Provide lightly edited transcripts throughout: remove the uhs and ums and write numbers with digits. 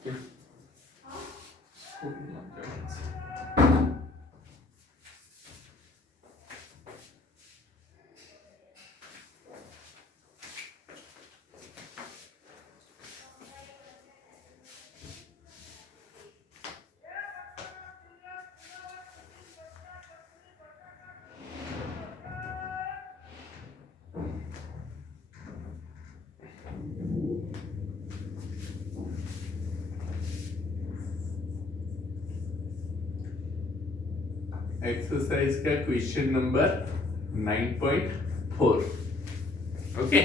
Okay, स्कूलમાં જવાનું છે. Exercise का क्वेश्चन नंबर 9.4. ओके,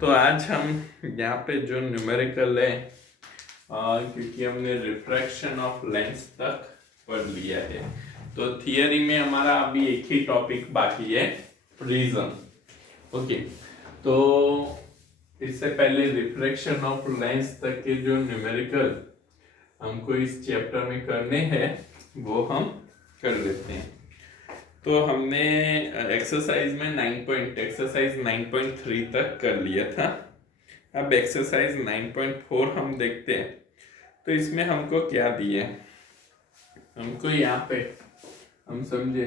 तो आज हम यहाँ पे जो न्यूमेरिकल है, क्योंकि हमने रिफ्रैक्शन ऑफ लेंस तक पढ़ लिया है, तो थियरी में हमारा अभी एक ही टॉपिक बाकी है, प्रिज्म. ओके, तो इससे पहले रिफ्रैक्शन ऑफ लेंस तक के जो न्यूमेरिकल हमको इस चैप्टर में करने हैं वो हम कर लेते हैं. तो हमने एक्सरसाइज में एक्सरसाइज 9.3 तक कर लिया था. अब एक्सरसाइज 9.4 हम देखते हैं. तो इसमें हमको क्या दिए, हमको यहाँ पे हम समझे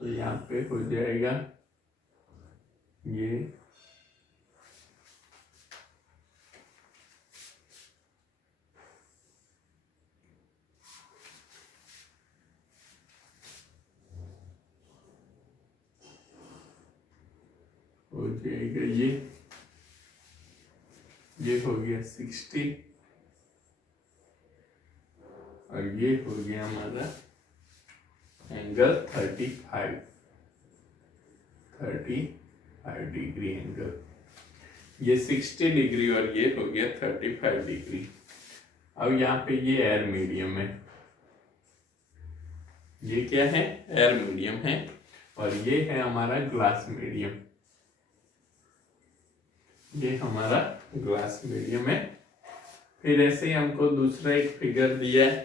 तो यहाँ पे हो जाएगा ये हो जाएगा, ये हो गया 60 और ये हो गया हमारा एंगल 35 डिग्री एंगल. ये 60 डिग्री और ये हो गया 35 डिग्री. अब यहाँ पे ये एयर मीडियम है, ये क्या है, एयर मीडियम है, और ये है हमारा ग्लास मीडियम. ये हमारा ग्लास मीडियम है. फिर ऐसे ही हमको दूसरा एक फिगर दिया है,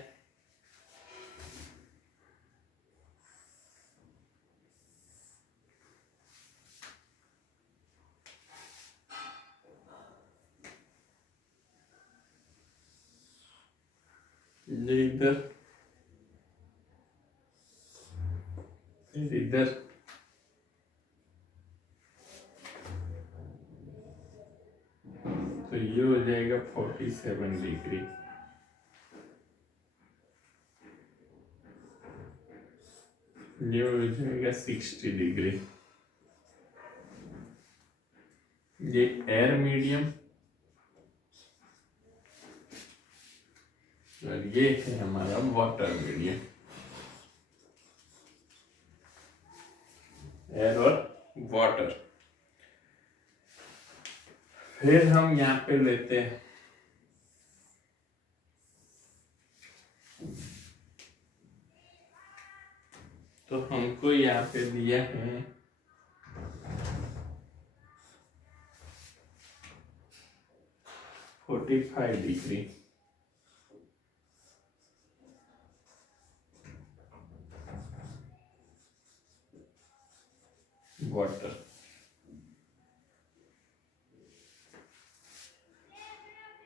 ये इधर फिर इधर, तो ये हो जाएगा 47 डिग्री. ये हो जाएगा 60 डिग्री. ये एयर मीडियम और ये है हमारा वाटर मीडियम. एयर और वाटर. फिर हम यहाँ पे लेते हैं तो हमको यहाँ पे दिया है 45 डिग्री. वाटर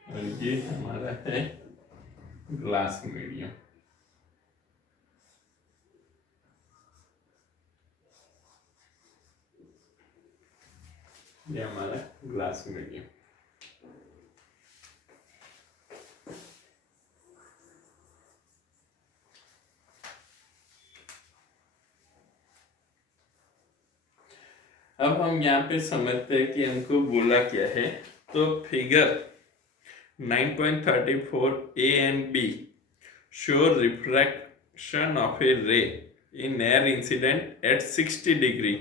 और ये हमारा है ग्लास मीडियम. ये हमारा ग्लास मीडियम. अब हम यहाँ पे समझते हैं कि हमको बोला क्या है. तो figure 9.34 A and B show refraction of a ray in air incident at 60 degree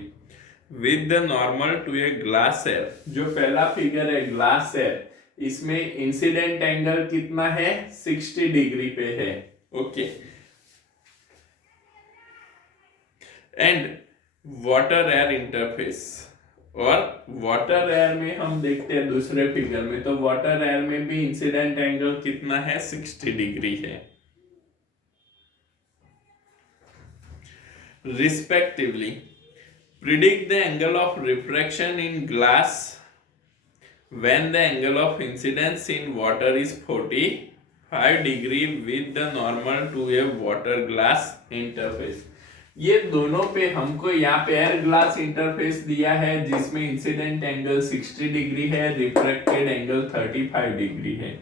with the normal to a glass air. जो पहला फिगर है ग्लास एयर, इसमें इंसिडेंट एंगल कितना है, 60 डिग्री पे है. Okay, and water air interface. और water air में हम देखते हैं दूसरे फिगर में, तो वाटर एयर में भी इंसिडेंट एंगल कितना है, 60 डिग्री है. Respectively predict the angle of refraction in glass when the angle of incidence in water is 45 degree with the normal to a water glass interface। ये दोनों पे हमको यहाँ पे एयर ग्लास इंटरफेस दिया है जिसमें इंसिडेंट एंगल 60 डिग्री है, रिफ्रैक्टेड एंगल 35 डिग्री है।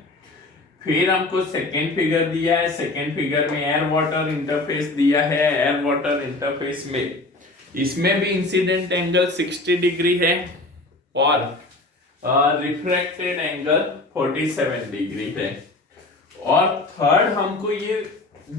फिर हमको सेकेंड फिगर दिया है, सेकेंड फिगर में एयर वाटर इंटरफेस दिया है। एयर वाटर इंटरफेस में इसमें भी इंसिडेंट एंगल 60 डिग्री है और रिफ्रैक्टेड एंगल 47 डिग्री है। और थर्ड हमको ये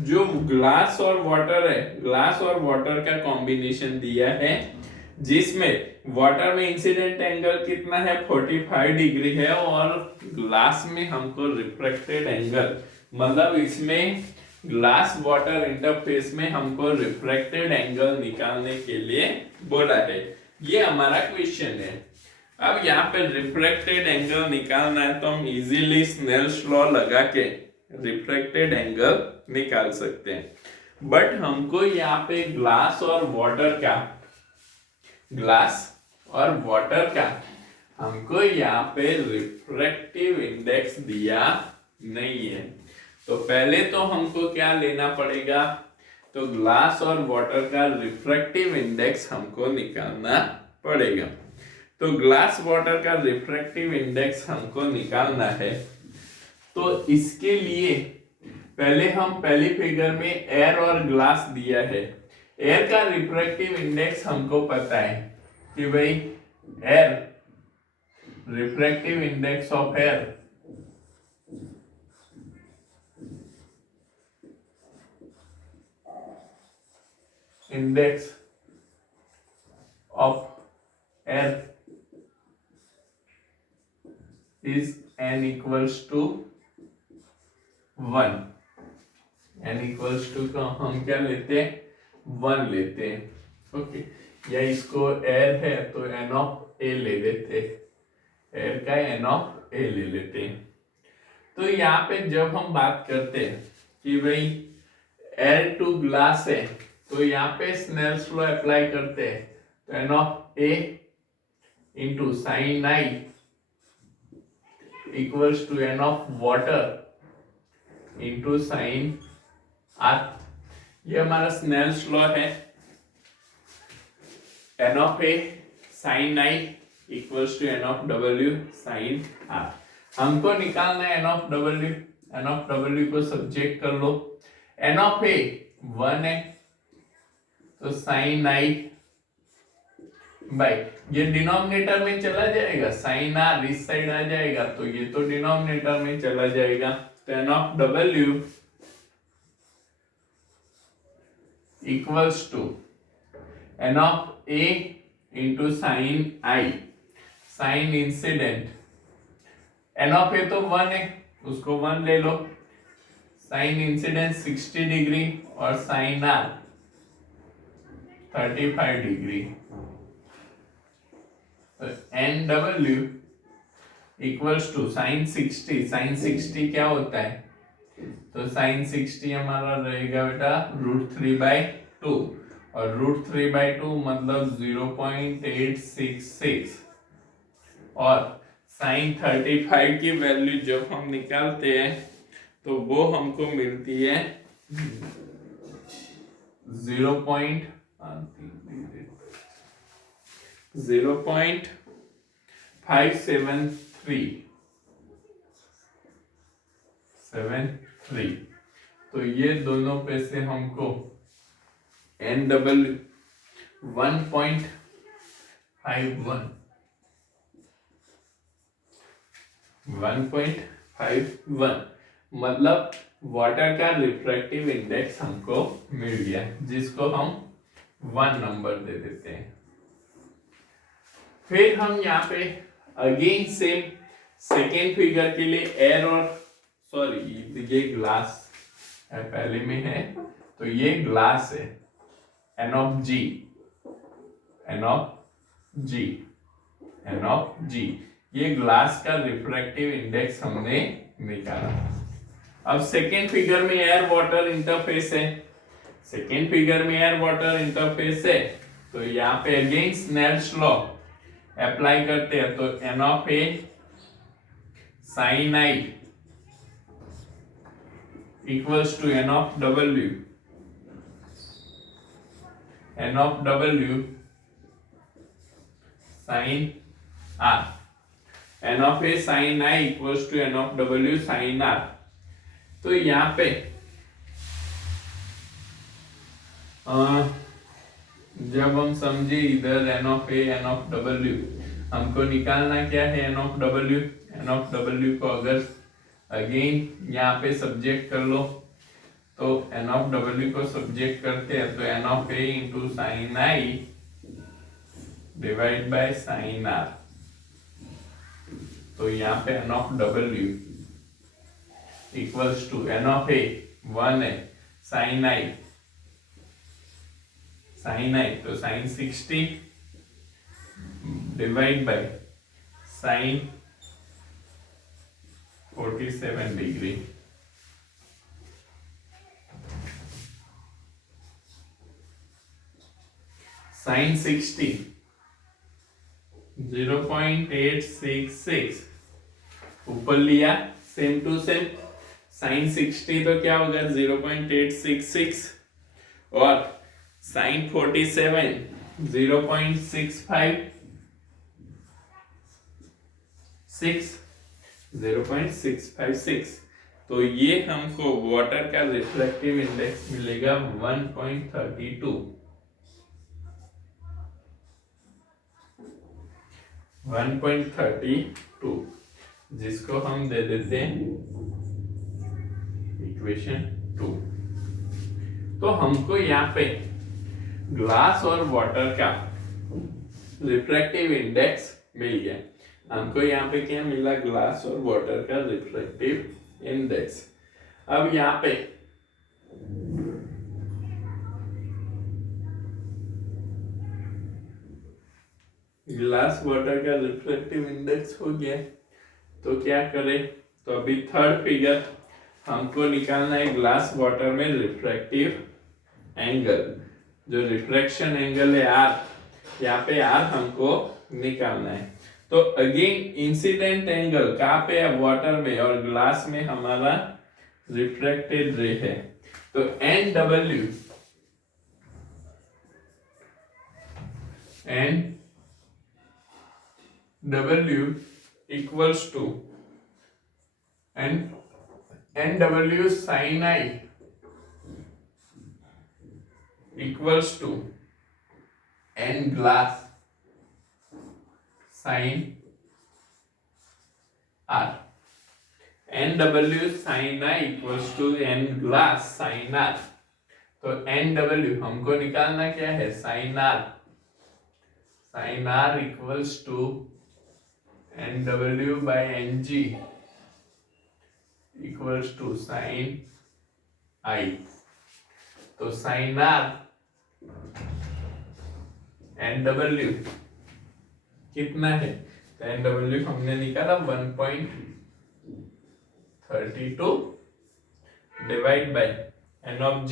जो ग्लास और वाटर है, ग्लास और वाटर का कॉम्बिनेशन दिया है जिसमें वाटर में इंसिडेंट एंगल कितना है 45 डिग्री है और ग्लास में हमको रिफ्रैक्टेड एंगल, मतलब इसमें ग्लास वाटर इंटरफेस में हमको रिफ्रैक्टेड एंगल निकालने के लिए बोला है। ये हमारा क्वेश्चन है। अब यहाँ पे रिफ्रैक्टेड एंगल निकालना है तो हम इजीली स्नेल्स लॉ लगा के रिफ्रैक्टेड एंगल निकाल सकते हैं। बट हमको यहाँ पे ग्लास और वाटर का हमको यहाँ पे रिफ्रैक्टिव इंडेक्स दिया नहीं है। तो पहले तो हमको क्या लेना पड़ेगा, तो ग्लास और वाटर का रिफ्रैक्टिव इंडेक्स हमको निकालना पड़ेगा। तो ग्लास वाटर का रिफ्रैक्टिव इंडेक्स हमको निकालना है। तो इसके लिए पहले हम पहली फिगर में एयर और ग्लास दिया है। एयर का रिफ्रैक्टिव इंडेक्स हमको पता है कि भाई air, refractive index of air index of air is n equals to 1। n equals to का हम क्या लेते हैं, 1 लेते हैं। ओके, या इसको एयर है तो n ऑफ a ले लेते हैं, एयर का n ऑफ a ले लेते हैं। तो यहाँ पे जब हम बात करते हैं कि भाई एयर टू ग्लास है तो यहाँ पे स्नेल्स लॉ अप्लाई करते हैं, तो n of a into sine i equals to n of water into sine r। ये हमारा स्नेल्स लॉ है। n of a sine i equals to n of w sine r। हमको निकालना है n of w। n of w को subject कर लो। n of a 1 है तो साइन i बाई ये डिनोमिनेटर में चला जाएगा, साइन r इस साइड आ जाएगा तो ये तो डिनोमिनेटर में चला जाएगा। तो n of w equals to n of a into sine i, sine incident. n of a तो 1 है, उसको 1 ले लो। साइन इंसिडेंट 60 डिग्री और साइन r 35 डिग्री। तो NW equals to sine 60, sine 60 क्या होता है, तो साइन 60 हमारा रहेगा बेटा √3/2 और √3/2 मतलब 0.866 और साइन 35 की वैल्यू जब हम निकालते हैं तो वो हमको मिलती है 0.573। तो ये दोनों पे से हमको NW 1.51 मतलब वाटर का रिफ्रैक्टिव इंडेक्स हमको मिल गया, जिसको हम 1 नंबर दे देते हैं। फिर हम यहाँ पे अगेन सेम सेकेंड फिगर के लिए एयर और ये ग्लास है, पहले में है तो ये ग्लास है, n ऑफ g, ये ग्लास का रिफ्रैक्टिव इंडेक्स हमने निकाला। अब सेकेंड फिगर में एयर वाटर इंटरफेस है, तो यहाँ पे अगेन स्नेल्स लॉ अप्लाई करते हैं। तो n of a sin I equals to n of W sin R. n of A sin I equals to n of W sin R. तो यहाँ पे जब हम समझे इधर n of A n of W, हमको निकालना क्या है n of W. n of W को अगर अगेन यहाँ पे सब्जेक्ट कर लो तो n of W को सब्जेक्ट करते हैं तो n of A into sine I divide by sine R. तो यहाँ पे n of W equals to n of A 1 है, साइन I तो sine 60 divide by sine 47 degree. Sine 60 0.866 ऊपर लिया सेम टू सेम. साइन 60 तो क्या होगा 0.866 और साइन 47 0.656. तो ये हमको वाटर का रिफ्रैक्टिव इंडेक्स मिलेगा 1.32. 1.32 जिसको हम दे देते हैं इक्वेशन 2. तो हमको यहाँ पे ग्लास और वाटर का रिफ्रैक्टिव इंडेक्स मिल गया. हमको यहाँ पे क्या मिला, ग्लास और वाटर का रिफ्रैक्टिव इंडेक्स. अब यहाँ पे ग्लास वाटर का रिफ्रैक्टिव इंडेक्स हो गया. तो क्या करें, तो अभी थर्ड फिगर हमको निकालना है ग्लास वाटर में रिफ्रैक्टिव एंगल. जो रिफ्रैक्शन एंगल है R, यहाँ पे R हमको निकालना है. तो अगेन इंसिडेंट एंगल कहाँ पे है, वाटर में, और ग्लास में हमारा रिफ्रैक्टेड रे है. तो NW equals to NW sin I equals to N glass sin R. NW sin I equals to N glass sin R. तो NW हमको निकालना क्या है, sin R. sin R equals to NW by NG equals to sin I. तो sin R NW कितना है, तो NW हमने निकाला 1.32 divide by N of G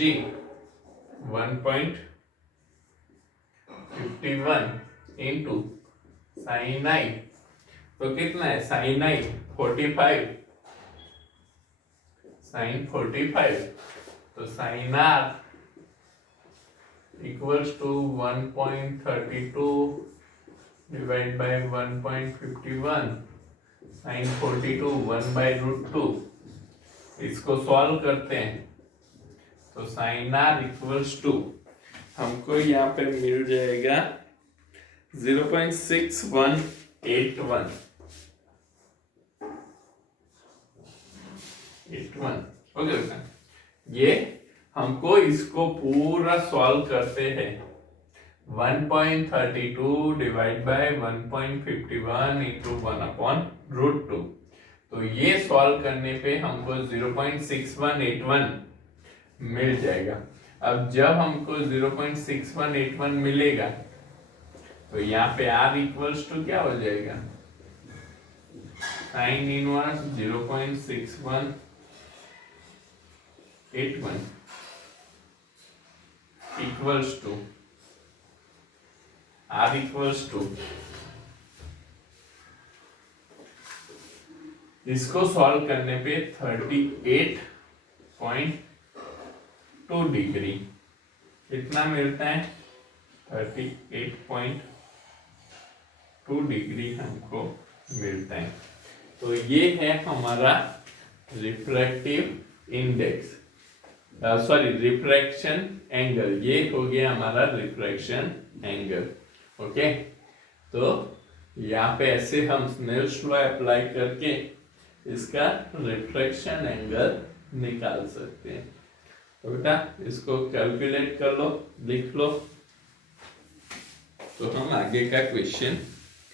1.51 into sin I. तो कितना है, sin I 45, sin 45. तो sin R equals to 1.32 divided by 1.51 sin 42 1 by root 2. इसको सॉल्व करते हैं तो sin R equals to हमको यहाँ पे मिल जाएगा 0.6181. ओके, ये हमको इसको पूरा सॉल्व करते हैं 1.32 डिवाइड बाय 1.51 इंटू 1/√2. तो ये सॉल्व करने पे हमको 0.6181 मिल जाएगा. अब जब हमको 0.6181 मिलेगा तो यहाँ पे R इक्वल्स टू क्या हो जाएगा, sine inverse 0.6181 equals to R equals to इसको सॉल्व करने पे 38.2 डिग्री कितना मिलता है, 38.2 डिग्री हमको मिलता है। तो ये है हमारा refractive index, sorry refraction angle, ये हो गया हमारा रिफ्रैक्शन एंगल। ओके, तो यहाँ पे ऐसे हम स्नेल्स लॉ अप्लाई करके इसका रिफ्रैक्शन एंगल निकाल सकते हैं। तो बेटा इसको कैलकुलेट कर लो, लिख लो, तो हम आगे का क्वेश्चन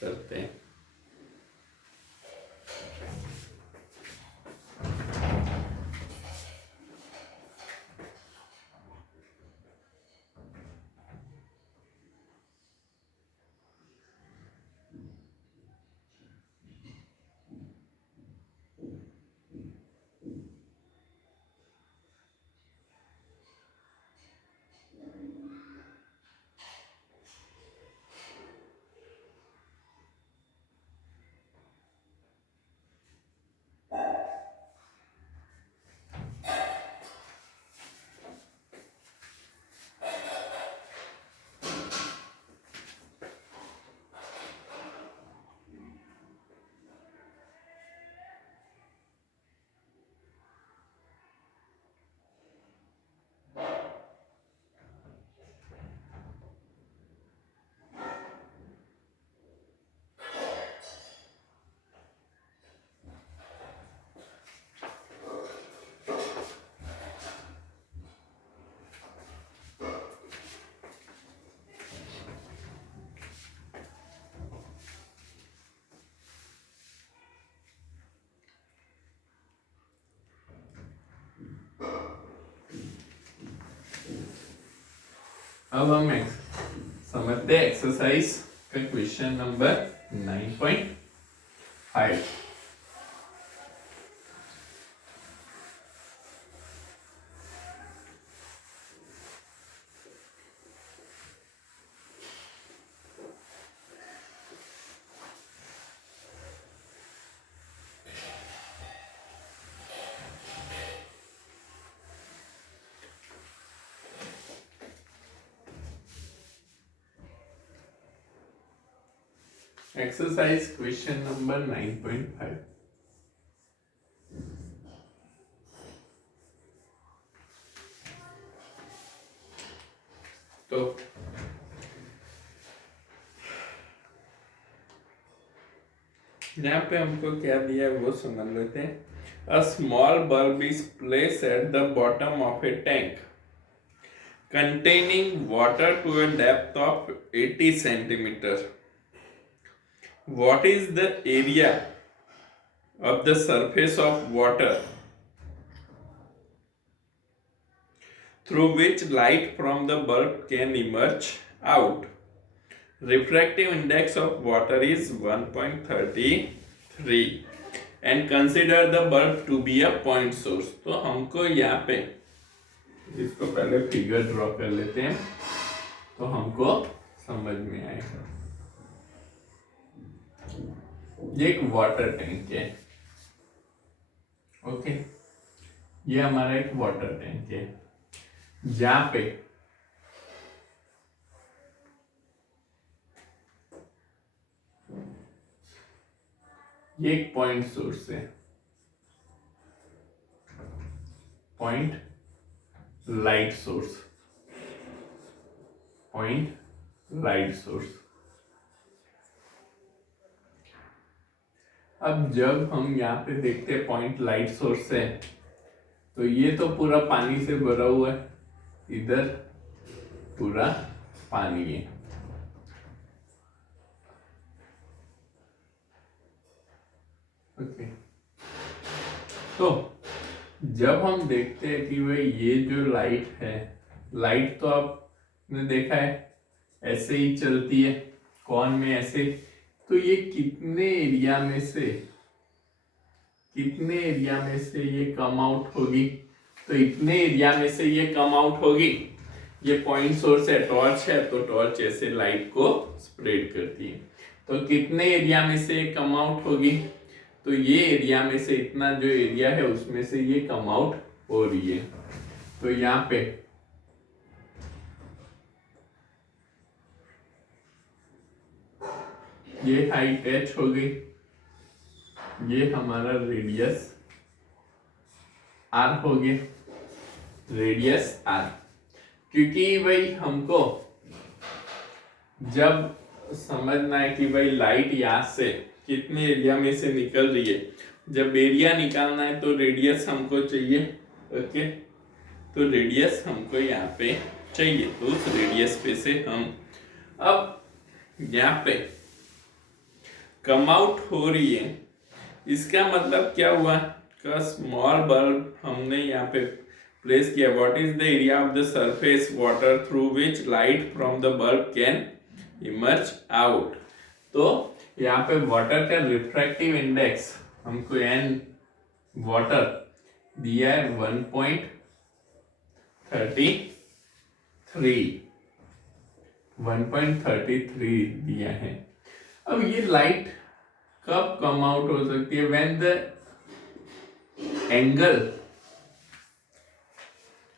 करते हैं। अब हम समझते हैं एक्सरसाइज का question number 9.5। Exercise question number 9.5। तो यहाँ पे हमको क्या दिया है वो समझ लेते हैं। A small bulb is place at the bottom of A tank containing water to a depth of 80 centimeters. What is the area of the surface of water through which light from the bulb can emerge out? Refractive index of water is 1.33 and consider the bulb to be a point source. तो हमको यहाँ पे इसको पहले figure draw कर लेते हैं तो हमको समझ में आएगा। ये एक वाटर टैंक है, ओके, ये हमारा एक वाटर टैंक है जहां पे ये एक पॉइंट सोर्स है, point light source, point light source. अब जब हम यहाँ पे देखते हैं पॉइंट लाइट सोर्स है तो ये तो पूरा पानी से भरा हुआ है, इधर पूरा पानी है। ओके, तो जब हम देखते हैं कि भाई ये जो लाइट है, लाइट तो आपने देखा है ऐसे ही चलती है कॉन में ऐसे, तो ये कितने एरिया में से ये कम आउट होगी, तो इतने एरिया में से ये कम आउट होगी। ये पॉइंट सोर्स है, टॉर्च है, तो टॉर्च ऐसे लाइट को स्प्रेड करती है, तो कितने एरिया में से कम आउट होगी, तो तो ये एरिया में से इतना जो एरिया है उसमें से ये कम आउट हो रही है। तो यहाँ पे ये हाइट h हो गई, ये हमारा रेडियस r हो गया, रेडियस r। क्योंकि भाई हमको जब समझना है कि भाई लाइट यहाँ से कितने एरिया में से निकल रही है, जब एरिया निकालना है तो रेडियस हमको चाहिए। ओके, तो रेडियस हमको यहाँ पे चाहिए, तो उस रेडियस पे से हम अब यहाँ पे कम आउट हो रही है। इसका मतलब क्या हुआ का स्मॉल बल्ब हमने यहाँ पे प्लेस किया। What is the area of the surface water through which light from the bulb can emerge out. तो यहाँ पे वाटर का रिफ्रैक्टिव इंडेक्स हमको एन वाटर दिया है 1.33 दिया है। अब ये लाइट कब कम आउट हो सकती है? When the angle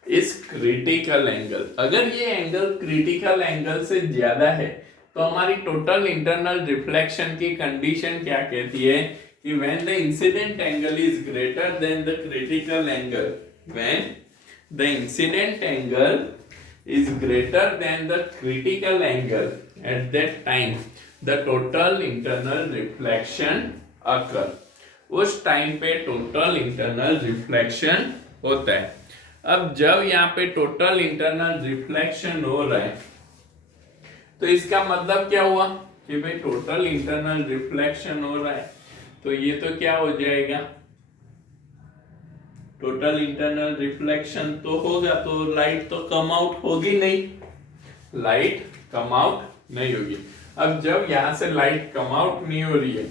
is critical angle. अगर ये एंगल क्रिटिकल एंगल से ज्यादा है तो हमारी टोटल इंटरनल रिफ्लेक्शन की कंडीशन क्या कहती है कि when the incident angle is greater than the critical angle, when the incident angle is greater than the critical angle, at that time the total internal reflection occur। उस time पे total internal reflection होता है। अब जब यहाँ पे total internal reflection हो रहा है तो इसका मतलब क्या हुआ कि भाई टोटल इंटरनल रिफ्लेक्शन हो रहा है, तो ये तो क्या हो जाएगा, टोटल इंटरनल रिफ्लेक्शन तो होगा तो लाइट तो कम आउट होगी नहीं, लाइट कम आउट नहीं होगी। अब जब यहां से लाइट कम आउट नहीं हो रही है,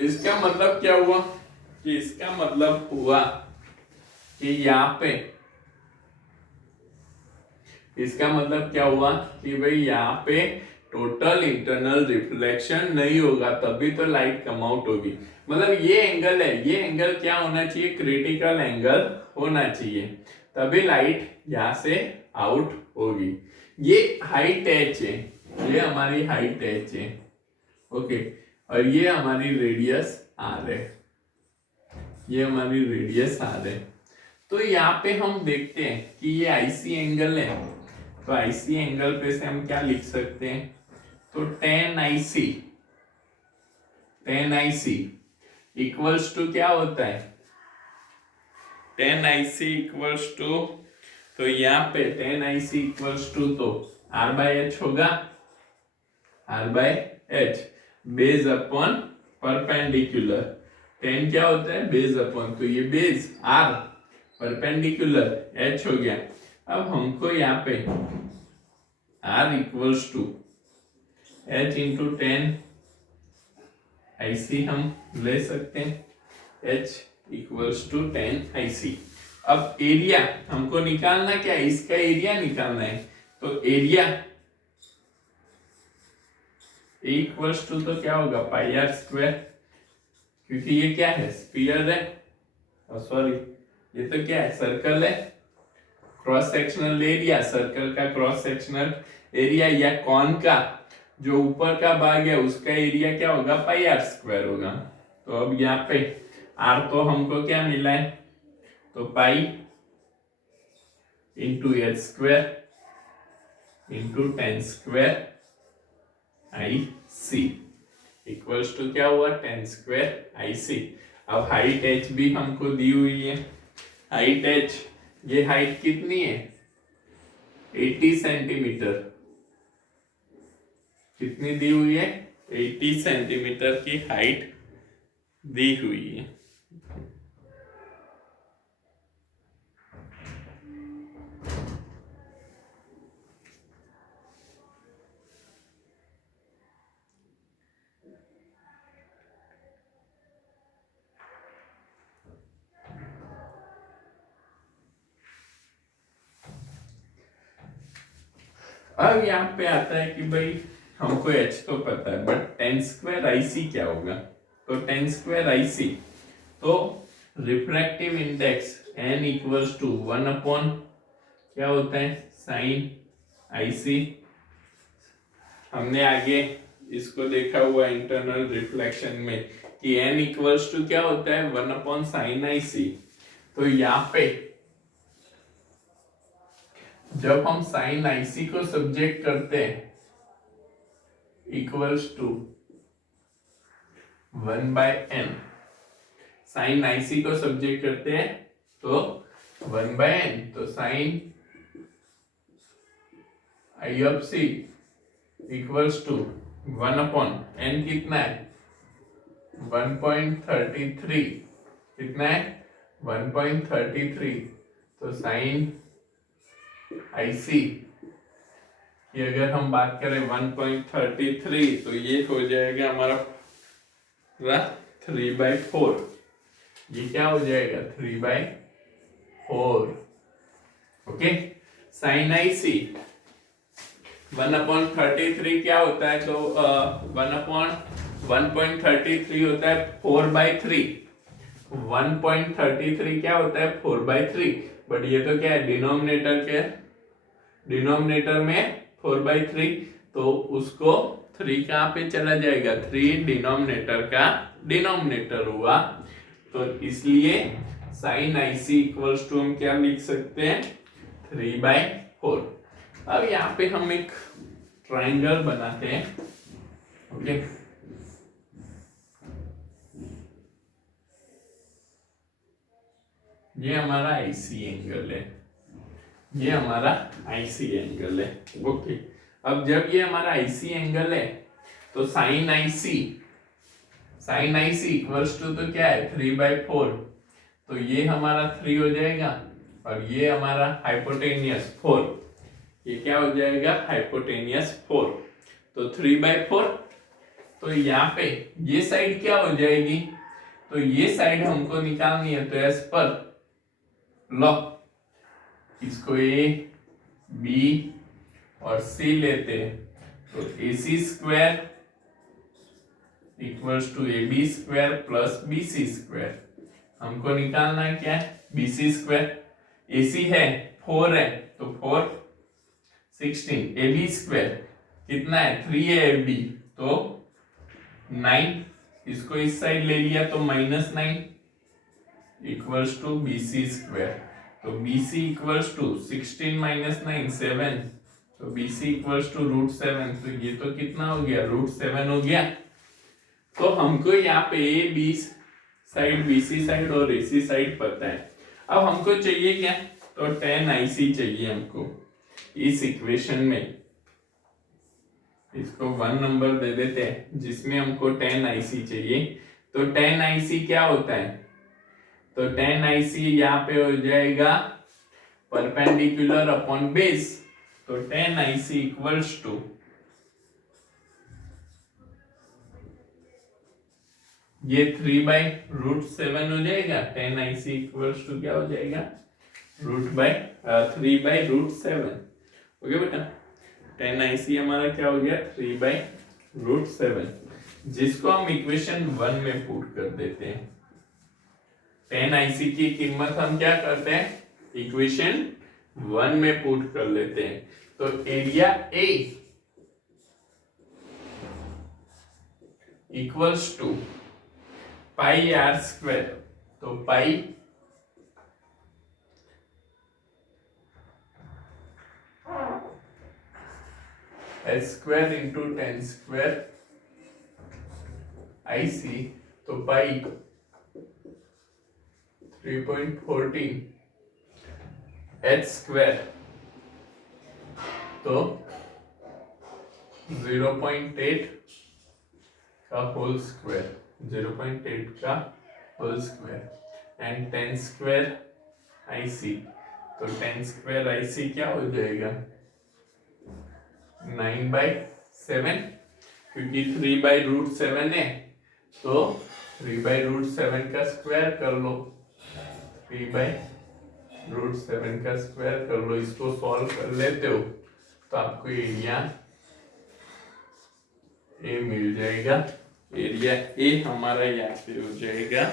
इसका मतलब क्या हुआ कि इसका मतलब हुआ कि यहाँ पे, इसका मतलब क्या हुआ कि भाई यहाँ पे टोटल इंटरनल रिफ्लेक्शन नहीं होगा, तभी तो लाइट कम आउट होगी। मतलब ये एंगल है, ये एंगल क्या होना चाहिए, क्रिटिकल एंगल होना चाहिए, तभी लाइट यहाँ से आउट होगी। ये हाइट h है, ये हमारी हाइट h है। ओके, और ये हमारी रेडियस r है, ये हमारी रेडियस r है। तो यहाँ पे हम देखते हैं कि ये IC एंगल है, तो IC एंगल पे से हम क्या लिख सकते हैं, तो tan IC इक्वल्स टू क्या होता है, tan IC इक्वल्स टू, तो यहाँ पे tan IC इक्वल्स टू तो r बाय h होगा, r by h base upon perpendicular. tan क्या होता है, बेस अपॉन, तो ये बेस r, परपेंडिकुलर h हो गया। अब हमको यहाँ पे r equals to h into tan IC हम ले सकते हैं, h equals to tan IC। अब एरिया हमको निकालना क्या है, इसका एरिया निकालना है, तो एरिया इक्वल्स टू तो क्या होगा, पाई आर स्क्वायर, क्योंकि ये क्या है, स्फीयर है, सॉरी ये तो क्या है, सर्कल है, क्रॉस सेक्शनल एरिया, सर्कल का क्रॉस सेक्शनल एरिया, या कॉन का जो ऊपर का भाग है उसका एरिया क्या होगा, पाई आर स्क्वायर होगा। तो अब यहाँ पे r तो हमको क्या मिला है, तो pi into H square into tan square IC equals to क्या हुआ, टेन स्क्वायर IC। अब हाइट h भी हमको दी हुई है, हाइट h, ये हाइट कितनी है, 80 सेंटीमीटर, कितनी दी हुई है, 80 सेंटीमीटर की हाइट दी हुई है। अब यहाँ पे आता है कि भाई हमको h तो पता है, बट टेन स्क्वायर IC क्या होगा, तो tan स्क्वायर IC, तो refractive index n equals to 1 upon क्या होता है साइन IC। हमने आगे इसको देखा हुआ इंटरनल रिफ्लेक्शन में कि n इक्वल्स टू क्या होता है 1 अपॉन साइन IC। तो यहाँ पे जब हम साइन IC को सब्जेक्ट करते हैं equals to 1/n, sine IC को सब्जेक्ट करते हैं तो 1/n, तो sine I of C equals to 1 upon n कितना है 1.33, कितना है 1.33, तो साइन IC की अगर हम बात करें 1.33 तो ये हो जाएगा हमारा 3/4, ये क्या हो जाएगा 3/4। ओके, साइन IC 1/33 क्या होता है, तो 1/1.33 होता है 4/3, 1.33 क्या होता है 4/3, बट ये तो क्या है डिनोमिनेटर में 4/3, तो उसको 3 कहाँ पे चला जाएगा, 3 डिनोमिनेटर का डिनोमिनेटर हुआ, तो इसलिए साइन IC इक्वल्स टू हम क्या लिख सकते हैं 3/4। अब यहाँ पे हम एक ट्राइंगल बनाते हैं। ओके, ये हमारा IC एंगल है, ये हमारा IC एंगल है। ओके, अब जब ये हमारा IC एंगल है तो साइन IC इक्वल्स टू तो क्या है 3/4, तो ये हमारा 3 हो जाएगा और ये हमारा हाइपोटेनियस 4, ये क्या हो जाएगा हाइपोटेनियस 4, तो 3/4। तो यहाँ पे ये साइड क्या हो जाएगी, तो ये साइड हमको निकालनी है, तो एज पर लॉ इसको A B और C लेते हैं, तो AC square equals to AB square plus BC square, हमको निकालना है क्या है BC स्क्वायर, AC है 4 है तो 4 16, AB स्क्वायर कितना है 3 है AB तो 9, इसको इस साइड ले लिया तो -9 इक्वल्स टू BC स्क्वायर, तो BC इक्वल्स टू 16 - 9 7, तो BC इक्वल्स टू √7, तो ये तो कितना हो गया √7 हो गया। तो हमको यहाँ पे AB साइड BC साइड और AC साइड पता है। अब हमको चाहिए क्या, तो tan IC चाहिए हमको इस इक्वेशन में, इसको 1 नंबर दे देते हैं जिसमें हमको tan IC चाहिए। तो tan IC क्या होता है, तो tan IC यहाँ पे हो जाएगा परपेंडिकुलर अपॉन बेस, तो tan IC इक्वल्स टू ये 3/√7 हो जाएगा, tan IC इक्वल्स टू क्या हो जाएगा 3/√7। ओके बेटा, tan IC हमारा क्या हो गया 3/√7, जिसको हम इक्वेशन 1 में पुट कर देते हैं। tan IC की कीमत हम क्या करते हैं इक्वेशन 1 में पुट कर लेते हैं, तो area A equals to pi r square, तो pi s square into tan square IC, तो पाई 3.14 h स्क्वायर, तो 0.8 का होल स्क्वायर, 0.8 का whole square and tan square IC, तो tan स्क्वायर IC क्या हो जाएगा 9/7, क्योंकि 3/√7 है तो 3/√7 का स्क्वायर कर लो, 3/√7 का स्क्वायर कर लो, इसको सॉल्व कर लेते हो तो आपको एरिया A मिल जाएगा। एरिया ए हमारा यहाँ पे हो जाएगा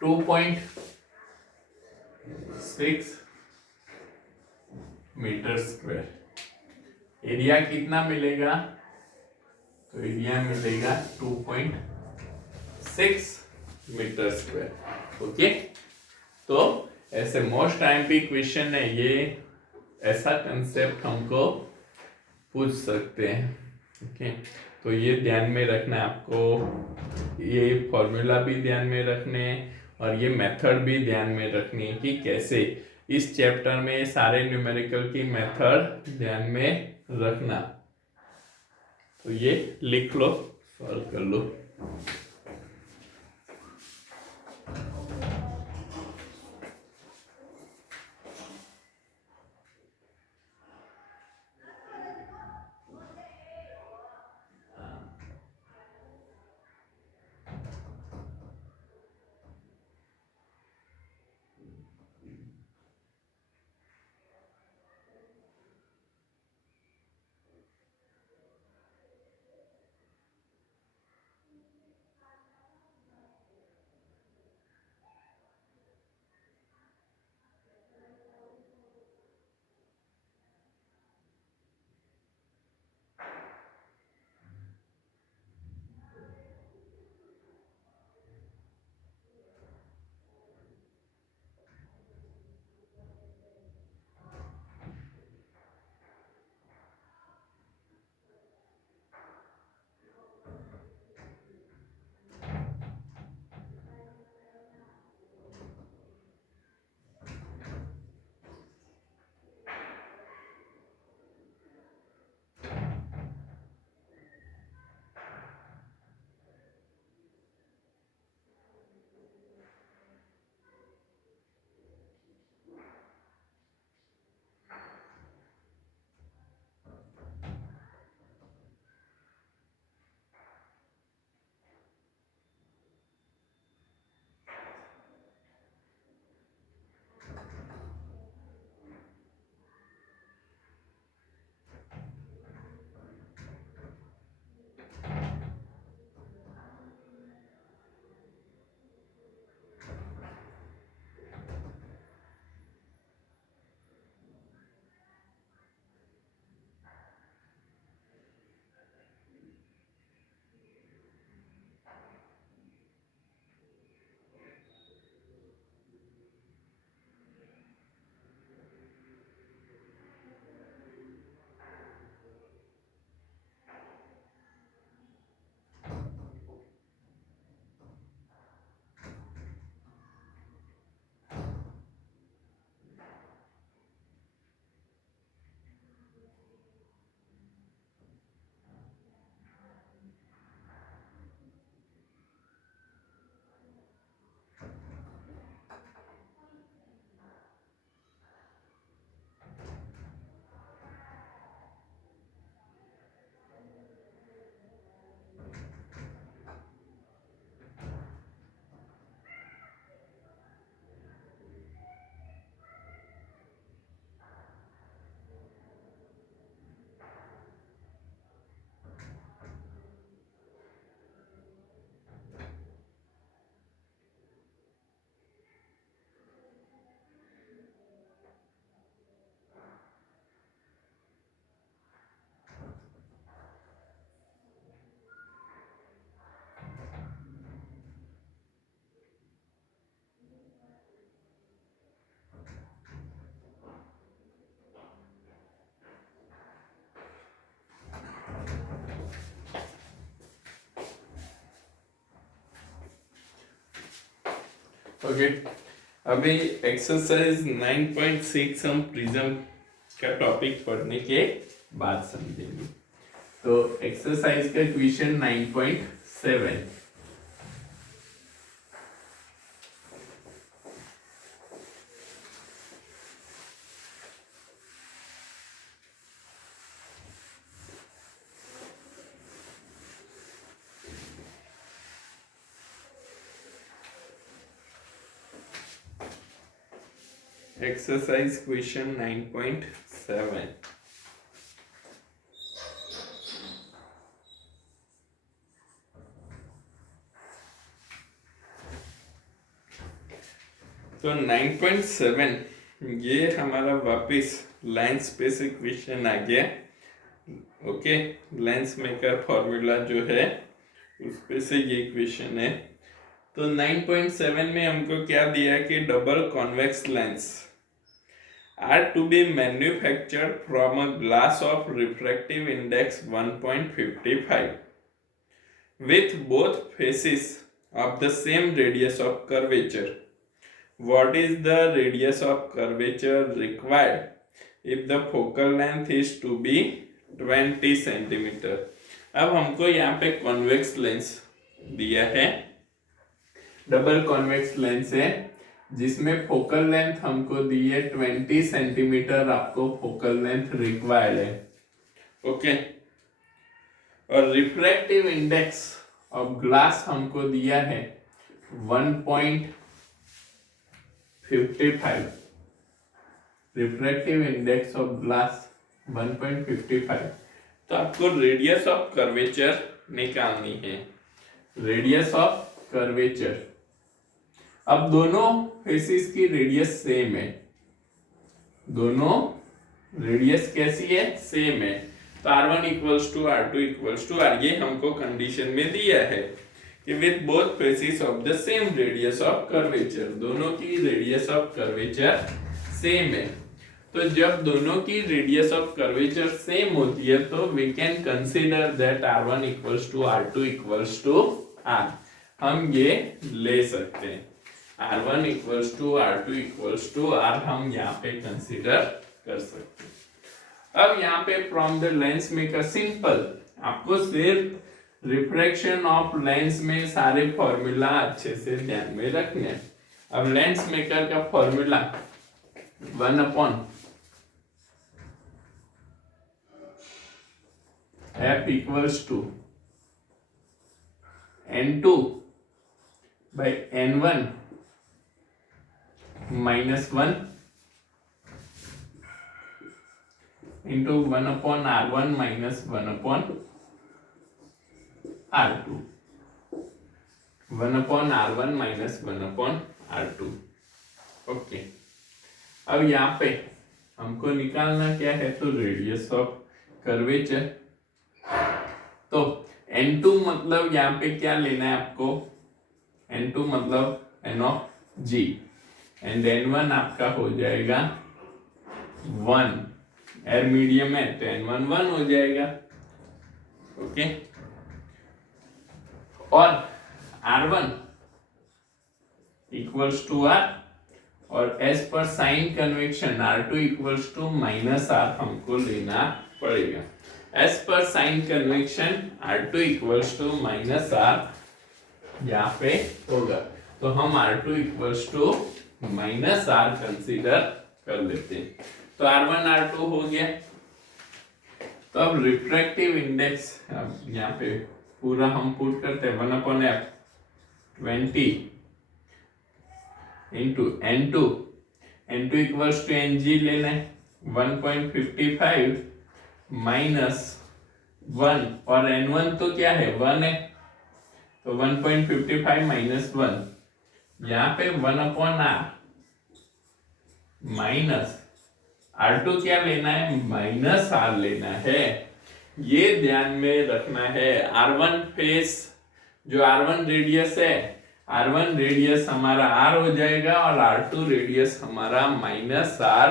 2.6 मीटर स्क्वायर। एरिया कितना मिलेगा? तो एरिया मिलेगा 2.6 मीटर स्क्वायर। ओके, तो ऐसे मोस्ट टाइम क्वेश्चन है ये, ऐसा कंसेप्ट हमको पूछ सकते हैं। ओके, तो ये ध्यान में रखना है आपको, ये फॉर्मूला भी ध्यान में रखने और ये मेथड भी ध्यान में रखनी है कि कैसे इस चैप्टर में सारे न्यूमेरिकल की मेथड ध्यान में रखना। तो ये लिख लो, सॉल्व कर लो। ओके, अभी एक्सरसाइज 9.6 हम प्रिज्म का टॉपिक पढ़ने के बाद समझेंगे। तो एक्सरसाइज का क्वेश्चन 9.7, एक्सरसाइज क्वेश्चन 9.7। तो 9.7 ये हमारा वापस लाइन्स बेस इक्वेशन आ गया। ओके, लेंस मेकर फॉर्मूला जो है उस पे से ये इक्वेशन है। तो 9.7 में हमको क्या दिया है कि double convex lens are to be manufactured from a glass of refractive index 1.55 with both faces of the same radius of curvature. What is the radius of curvature required if the focal length is to be 20 centimetre? अब हमको यहाँ पे convex lens दिया है, double convex lens है जिसमें focal length हमको दी है 20 सेंटीमीटर, आपको फोकल लेंथ रिक्वायर्ड है। ओके, और रिफ्रैक्टिव इंडेक्स ऑफ ग्लास हमको दिया है 1.55, रिफ्रैक्टिव इंडेक्स ऑफ ग्लास 1.55। तो आपको रेडियस ऑफ कर्वेचर निकालनी है, रेडियस ऑफ कर्वेचर। अब दोनों फेसिस की रेडियस सेम है, दोनों रेडियस कैसी है, सेम है। तो R1 equals to R2 equals to R, ये हमको कंडीशन में दिया है कि with both faces of the same radius of curvature, दोनों की रेडियस ऑफ कर्वेचर सेम है। तो जब दोनों की रेडियस ऑफ कर्वेचर सेम होती है तो we can consider that R1 equals to R2 equals to R, हम ये ले सकते हैं। R1 equals to R2 equals to R हम यहाँ पे कंसीडर कर सकते हैं। अब यहाँ पे from the lens maker simple, आपको सिर्फ रिफ्रैक्शन ऑफ लेंस में सारे फॉर्मूला अच्छे से ध्यान में रखने हैं। अब लेंस मेकर का formula 1/f equals to N2 by N1 minus 1 into 1/R1 minus 1/R2, 1/R1 minus 1/R2। Okay, अब यहाँ पे हमको निकालना क्या है, तो रेडियस ऑफ कर्वेचर। तो N2 मतलब यहाँ पे क्या लेना है आपको, N2 मतलब N of G, and N1 आपका हो जाएगा 1, एयर मीडियम है तो N1 1 हो जाएगा। ओके, और R1 इक्वल्स टू R, और as per sign convention R2 equals to minus R हमको लेना पड़ेगा। As per sign convention R2 equals to minus R यहाँ पे होगा, तो हम R2 equals to minus R consider कर लेते हैं। तो R1 R2 हो गया। तो अब रिफ्रैक्टिव इंडेक्स यहाँ पे पूरा हम पुट करते हैं 1/f 20 into N2, N2 equals to Ng लेना है 1.55 माइनस 1, और N1 तो क्या है 1 है, तो 1.55 माइनस 1, यहाँ पे 1/R माइनस R2 क्या लेना है, माइनस R लेना है। ये ध्यान में रखना है। R1 फेस जो R1 रेडियस है, R1 रेडियस हमारा R हो जाएगा और R2 रेडियस हमारा माइनस R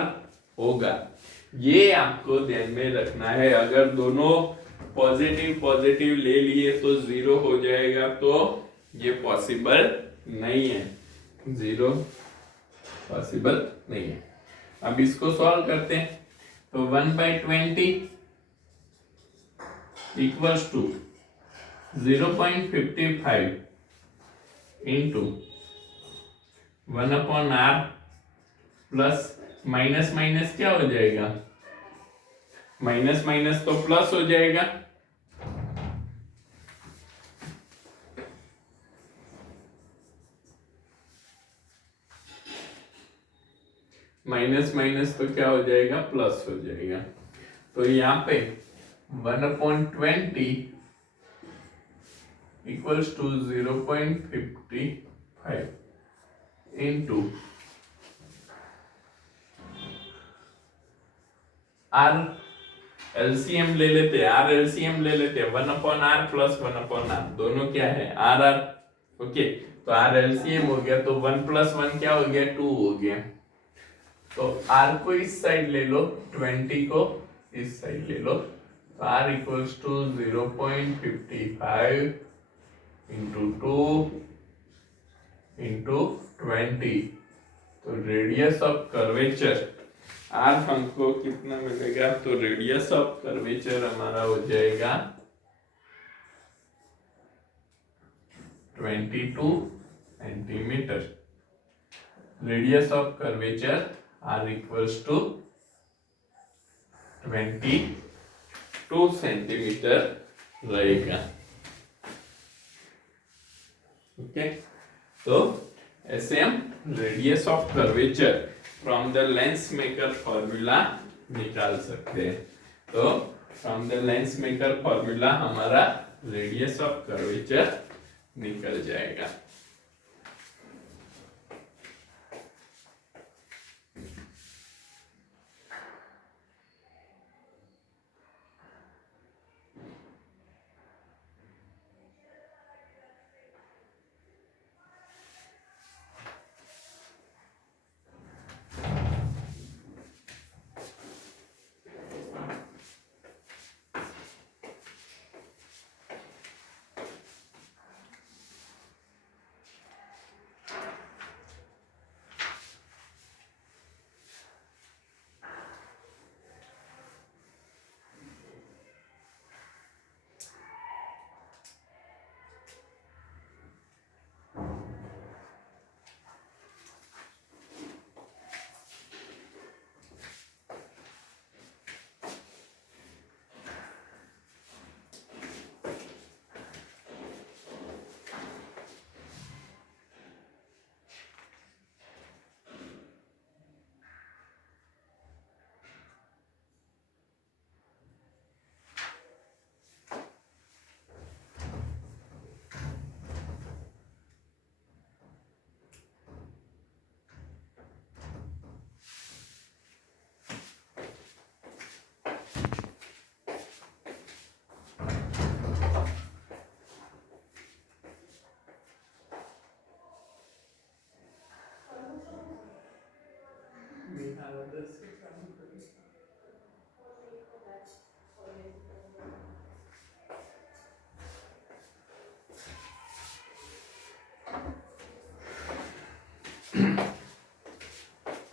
होगा। ये आपको ध्यान में रखना है। अगर दोनों पॉजिटिव पॉजिटिव ले लिए तो 0 हो जाएगा, तो ये पॉसिबल नहीं है, 0 पॉसिबल नहीं है। अब इसको सॉल्व करते हैं। तो 1/20 equals to 0.55 into 1/R plus minus minus क्या हो जाएगा, माइनस माइनस तो प्लस हो जाएगा, माइनस माइनस तो क्या हो जाएगा, प्लस हो जाएगा। तो यहाँ पे 1/20 equals to 0.55 into R LCM ले लेते हैं, आर एलसीएम ले लेते हैं, 1/r प्लस 1/r दोनों क्या है आर आर। ओके, तो आर एलसीएम हो गया तो 1 प्लस 1 क्या हो गया 2 हो गया। तो आर को इस साइड ले लो, 20 को इस साइड ले लो, तो R equals to 0.55 into 2 into 20। तो रेडियस ऑफ कर्वेचर आर हमको कितना मिलेगा, तो रेडियस ऑफ कर्वेचर हमारा हो जाएगा 22 centimetre. Radius of curvature R equals to 22 centimetre रहेगा। ओके, तो ऐसे हम radius of curvature from the lens maker formula निकाल सकते हैं। तो from the lens maker formula हमारा रेडियस ऑफ कर्वेचर निकल जाएगा।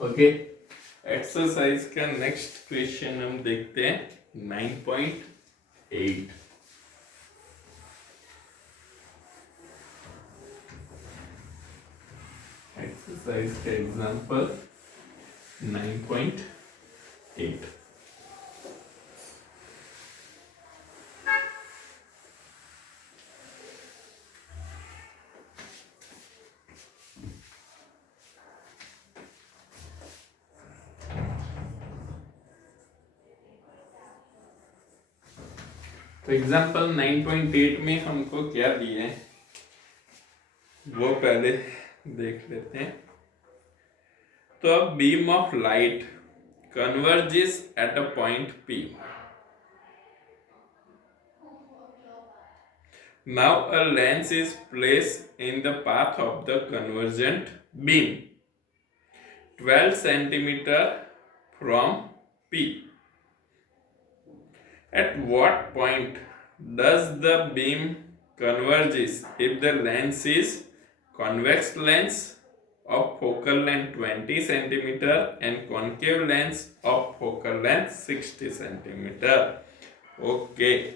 ओके, एक्सरसाइज का नेक्स्ट क्वेश्चन हम देखते हैं 9.8। एक्सरसाइज का एग्जांपल 9.8। तो एग्जाम्पल 9.8 में हमको क्या दिए वो पहले देख लेते हैं। तो अब beam of light converges at a point P. Now a lens is placed in the path of the convergent beam 12 centimeter from P. At what point does the beam converges if the lens is convex lens of focal length 20 centimeter and concave lens of focal length 60 centimeter? Okay.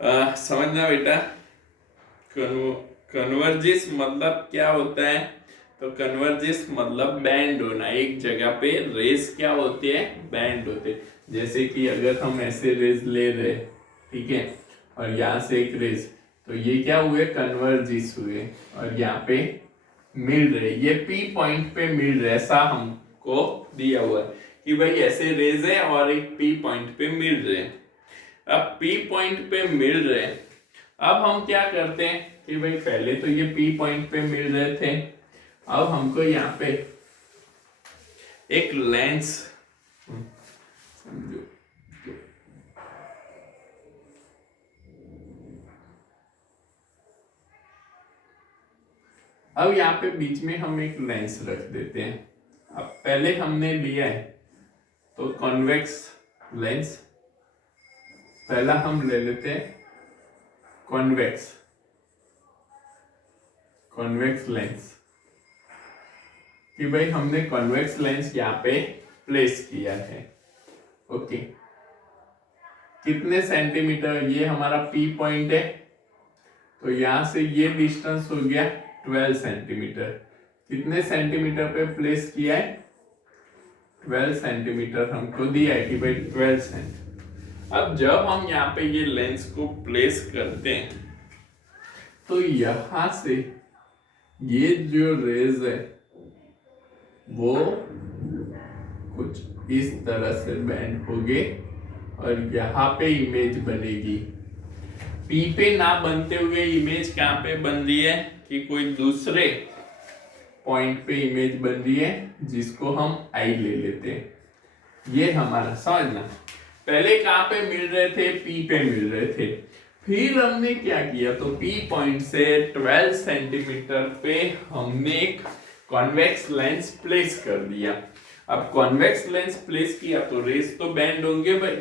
समझना बेटा, converges मतलब क्या होता है? तो converges मतलब band होना, एक जगह पे रेस क्या होती है बैंड होते हैं। जैसे कि अगर हम ऐसे रेज ले रहे, ठीक है, और यहाँ से एक रेज, तो ये क्या हुए कन्वर्जिस हुए और यहाँ पे मिल रहे, ये पी पॉइंट पे मिल रहे, ऐसा हमको दिया हुआ है कि भाई ऐसे रेज है और एक पी पॉइंट पे मिल रहे। अब पी पॉइंट पे मिल रहे, अब हम क्या करते हैं कि भाई पहले तो ये पी पॉइंट पे मिल रहे थे, अब हमको यहाँ पे एक लेंस समझो। अब यहाँ पे बीच में हम एक लेंस रख देते हैं। अब पहले हमने लिया है तो कॉन्वेक्स लेंस, पहला हम ले लेते हैं कॉन्वेक्स लेंस, कि भाई हमने कॉन्वेक्स लेंस यहाँ पे प्लेस किया है। ओके, कितने सेंटीमीटर, ये हमारा पी पॉइंट है, तो यहां से ये डिस्टेंस हो गया 12 सेंटीमीटर। कितने सेंटीमीटर पे प्लेस किया है? 12 सेंटीमीटर हमको दिया है कि भाई 12 सेंट। अब जब हम यहाँ पे ये लेंस को प्लेस करते हैं तो यहां से ये जो रेज है वो कुछ इस तरह से बेंड होंगे और यहाँ पे इमेज बनेगी। पी पे ना बनते हुए इमेज कहाँ पे बन रही है कि कोई दूसरे पॉइंट पे इमेज बन रही है, जिसको हम आई ले लेते हैं। ये हमारा समझना, पहले कहाँ पे मिल रहे थे? पी पे मिल रहे थे। फिर हमने क्या किया, तो पी पॉइंट से 12 सेंटीमीटर पे हमने एक कॉन्वेक्स लेंस प्लेस कर दिया। अब कॉन्वेक्स लेंस प्लेस किया तो रेस तो बेंड होंगे भाई,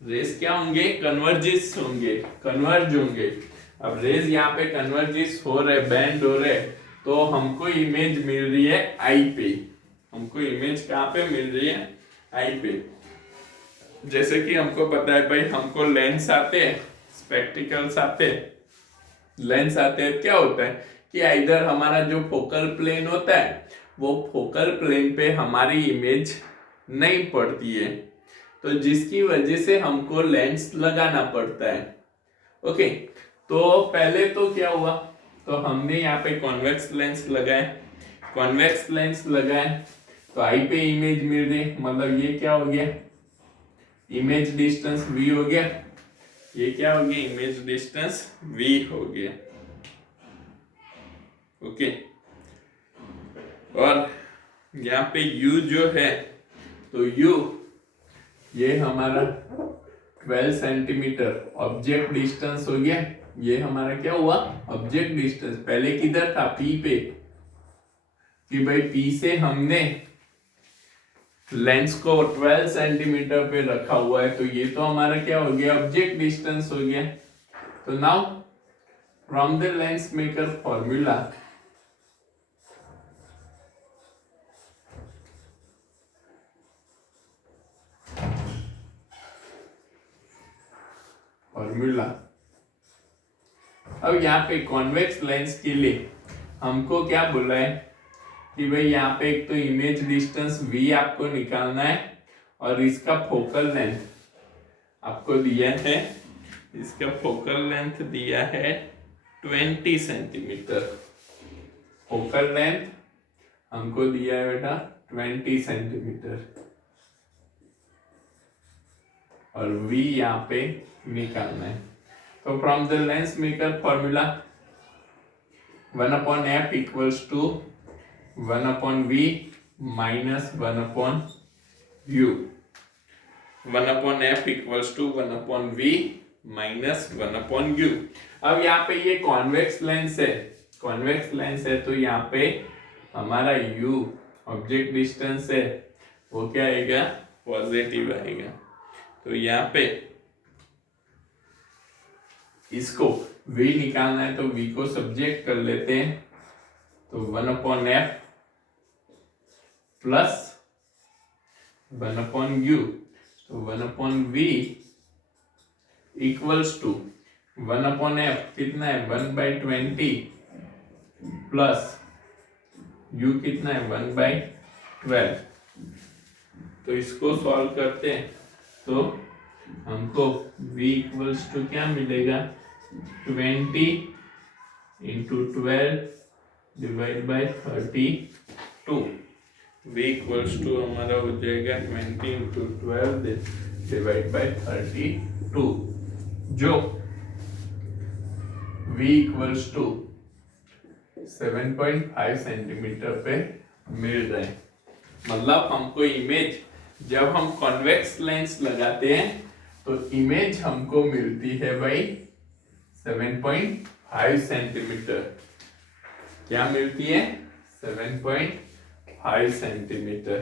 रेस क्या होंगे? कन्वर्जिस होंगे, कन्वर्ज होंगे। अब रेस यहाँ पे कन्वर्जिस हो रहे, बेंड हो रहे, तो हमको इमेज मिल रही है आई पे। हमको इमेज कहाँ पे मिल रही है? आई पे। जैसे कि हमको पता है भाई, हमको लेंस आते हैं, स्पेक्टिकल्स आते हैं, लेंस आते हैं, क्या होता है कि इधर हमारा जो फोकल प्लेन होता है वो फोकल प्लेन पे हमारी इमेज नहीं पड़ती है, तो जिसकी वजह से हमको लेंस लगाना पड़ता है। ओके, तो पहले तो क्या हुआ, तो हमने यहाँ पे कॉन्वेक्स लेंस लगाए, कॉन्वेक्स लेंस लगाए तो आई पे इमेज मिल रही, मतलब ये क्या हो गया? इमेज डिस्टेंस v हो गया। ये क्या हो गया? इमेज डिस्टेंस v हो गया। ओके, और यहाँ पे u जो है, तो u ये हमारा 12 सेंटीमीटर ऑब्जेक्ट डिस्टेंस हो गया। ये हमारा क्या हुआ? Object distance. पहले किधर था? P पे, कि भाई P से हमने लेंस को 12 सेंटीमीटर पे रखा हुआ है, तो ये तो हमारा क्या हो गया? ऑब्जेक्ट डिस्टेंस हो गया। तो now from the lens maker formula, अब यहाँ पे कॉन्वेक्स लेंस के लिए हमको क्या बोला है कि भाई यहाँ पे एक तो इमेज डिस्टेंस v आपको निकालना है, और इसका फोकल लेंथ आपको दिया है, इसका फोकल लेंथ दिया है 20 सेंटीमीटर। फोकल लेंथ हमको दिया है बेटा 20 सेंटीमीटर, और v यहाँ पे निकालना है। तो from the lens maker formula 1/f equals to 1/v minus 1/u। 1/f equals to 1/v minus 1/u। अब यहाँ पे ये कॉन्वेक्स लेंस है, कॉन्वेक्स लेंस है, तो यहाँ पे हमारा u ऑब्जेक्ट डिस्टेंस है, वो क्या आएगा? पॉजिटिव आएगा। तो यहाँ पे इसको v निकालना है, तो v को सब्जेक्ट कर लेते हैं, तो 1/f प्लस 1/u, तो 1/v इक्वल्स टू 1/f कितना है? 1/20 प्लस u कितना है? 1/12। तो इसको सॉल्व करते हैं तो हमको v इक्वल्स टू क्या मिलेगा? 20 into 12 divide by 32। v equals to हमारा हो जाएगा 20 इंटू 12 डिवाइड बाई 32, जो v इक्वल्स टू 7.5 सेंटीमीटर पे मिल रहे हैं। मतलब हमको इमेज जब हम कॉन्वेक्स लेंस लगाते हैं तो इमेज हमको मिलती है भाई 7.5 सेंटीमीटर। क्या मिलती है? 7.5 सेंटीमीटर।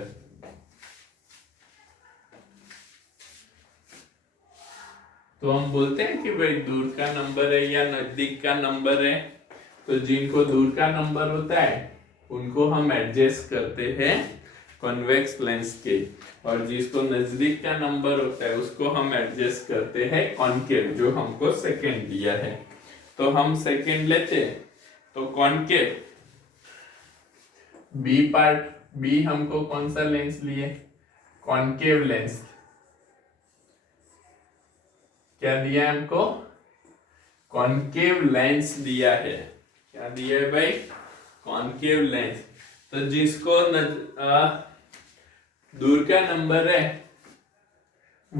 तो हम बोलते हैं कि भाई दूर का नंबर है या नजदीक का नंबर है। तो जिनको दूर का नंबर होता है उनको हम एडजस्ट करते हैं कॉन्वेक्स लेंस के, और जिसको नजदीक का नंबर होता है उसको हम एडजस्ट करते हैं कॉनकेव, जो हमको सेकंड दिया है। तो हम सेकंड लेते हैं तो कॉनकेव बी पार्ट, बी हमको कौन सा लेंस लिए? Concave lens. क्या दिया है हमको? कॉनकेव लेंस दिया है। क्या दिया है भाई? Concave lens. तो जिसको दूर का नंबर है